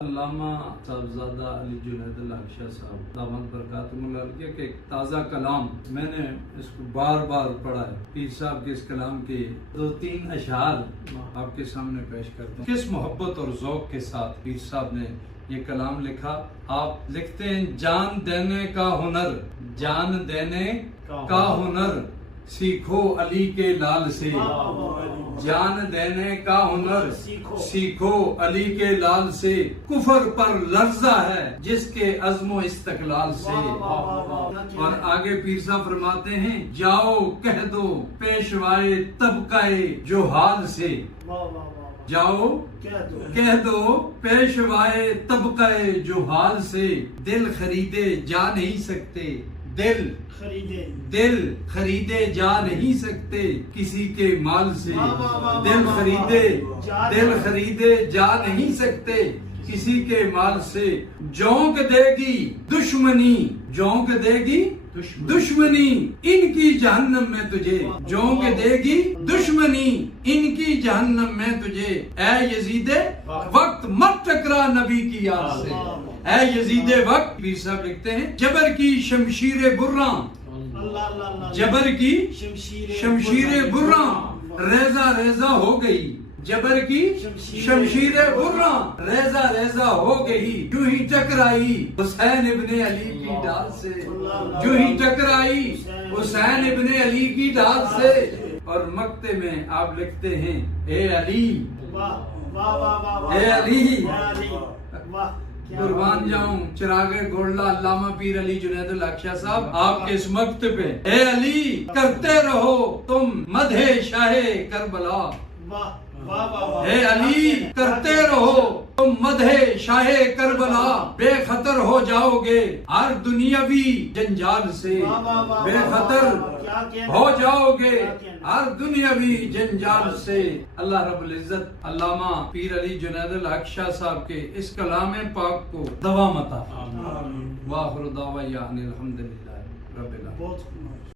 علامہ صاحبزادہ علی جنید الاکشا صاحب دامت برکاتہم اللہ علیہ کے ایک تازہ کلام میں نے اس کو بار بار پڑھا ہے۔ پیر صاحب کے اس کلام کے 2-3 اشعار آپ کے سامنے پیش کرتا ہوں۔ کس محبت اور ذوق کے ساتھ پیر صاحب نے یہ کلام لکھا۔ آپ لکھتے ہیں جان دینے کا ہنر، جان دینے کا ہنر سیکھو علی کے لال سے، جان دینے کا ہنر سیکھو علی کے لال سے، کفر پر لرزہ ہے جس کے عزم و استقلال سے۔ اور آگے پیر صاحب فرماتے ہیں جاؤ کہہ دو پیشوائے طبقہ جوہال سے، جاؤ کہہ دو پیشوائے طبقہ جوہال سے، دل خریدے جا نہیں سکتے، دل خریدے جا نہیں سکتے کسی کے مال سے، دل خریدے جا نہیں سکتے کسی کے مال سے، جونک دے گی دشمنی، جونک دے گی دشمنی ان کی جہنم میں تجھے، جونک دے گی دشمنی ان کی جہنم میں تجھے، اے یزید وقت مت ٹکرا نبی کی یاد سے، اے یزید وقت۔ پیر صاحب لکھتے ہیں جبر کی شمشیر براں، جبر کی شمشیر براں ریزہ ریزہ ہو گئی، جبر کی شمشیر براں ریزہ ریزہ ہو گئی، جو ہی ٹکرائی حسین ابن علی کی ڈال سے، جو ہی ٹکرائی حسین ابن علی کی ڈال سے۔ اور مقطع میں آپ لکھتے ہیں اے علی، اے علی قربان جاؤں چراغ گولڈا علامہ پیر علی جنید الاکشا صاحب آپ کے اس مکتب پہ، اے علی کرتے رہو تم مدح شاہ کربلا، اے علی کرتے رہو تم مدح شاہ کربلا، بے خطر ہو جاؤ گے ہر دنیاوی جنجال سے، بے خطر ہو جاؤ گے ہر دنیاوی جنجال سے۔ اللہ رب العزت علامہ پیر علی جنید الاکشا صاحب کے اس کلام پاک کو دوام عطا فرمائے۔ وآخر دعوانا الحمدللہ رب العالمین۔